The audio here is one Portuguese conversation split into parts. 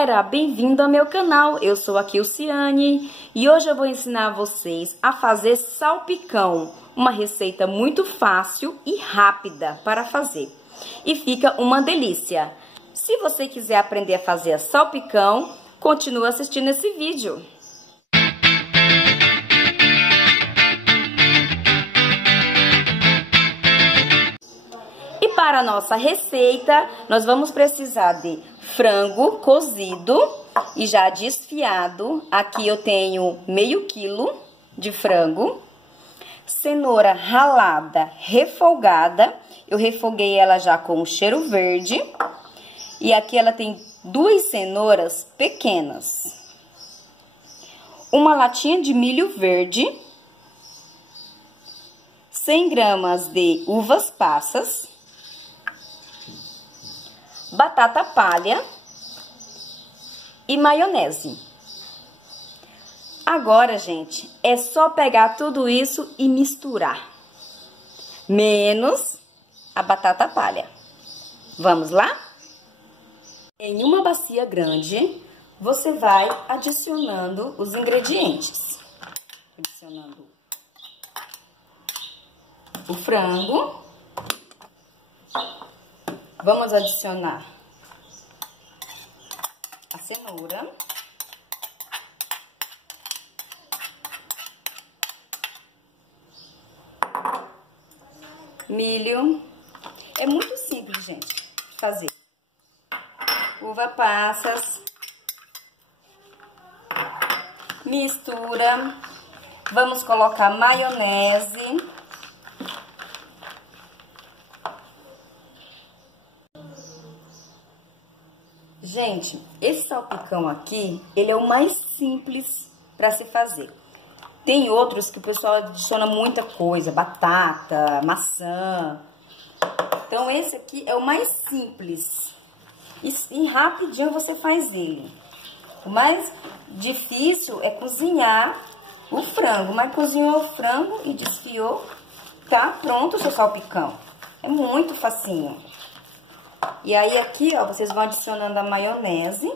galera, bem-vindo ao meu canal, eu sou a Kilciane e hoje eu vou ensinar vocês a fazer salpicão, uma receita muito fácil e rápida para fazer e fica uma delícia. Se você quiser aprender a fazer salpicão, continue assistindo esse vídeo. E para a nossa receita, nós vamos precisar de frango cozido e já desfiado. Aqui eu tenho meio quilo de frango. Cenoura ralada, refogada. Eu refoguei ela já com cheiro verde. E aqui ela tem 2 cenouras pequenas. Uma latinha de milho verde. 100 gramas de uvas passas. Batata palha e maionese. Agora, gente, é só pegar tudo isso e misturar. Menos a batata palha. Vamos lá? Em uma bacia grande, você vai adicionando os ingredientes. Adicionando o frango. Vamos adicionar a cenoura, milho, é muito simples, gente, fazer. Uva passas, mistura, vamos colocar maionese. Gente, esse salpicão aqui, ele é o mais simples para se fazer. Tem outros que o pessoal adiciona muita coisa, batata, maçã. Então, esse aqui é o mais simples. E rapidinho você faz ele. O mais difícil é cozinhar o frango. Mas cozinhou o frango e desfiou, tá pronto o seu salpicão. É muito facinho. E aí, aqui, ó, vocês vão adicionando a maionese,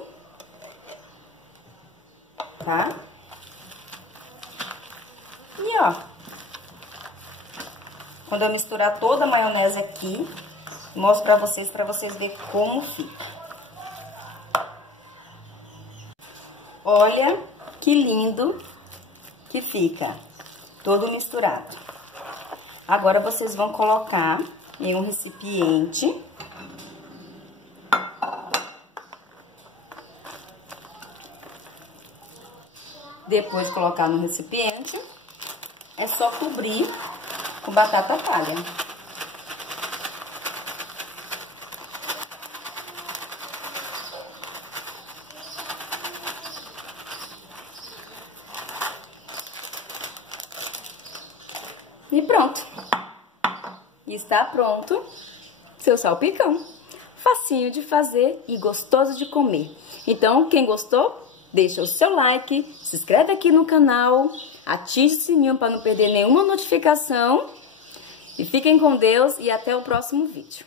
tá? E, ó, quando eu misturar toda a maionese aqui, mostro pra vocês verem como fica. Olha que lindo que fica, todo misturado. Agora, vocês vão colocar em um recipiente. Depois de colocar no recipiente, é só cobrir com batata palha. E pronto. Está pronto seu salpicão. Facinho de fazer e gostoso de comer. Então, quem gostou, deixa o seu like, se inscreve aqui no canal, ative o sininho para não perder nenhuma notificação. E fiquem com Deus e até o próximo vídeo.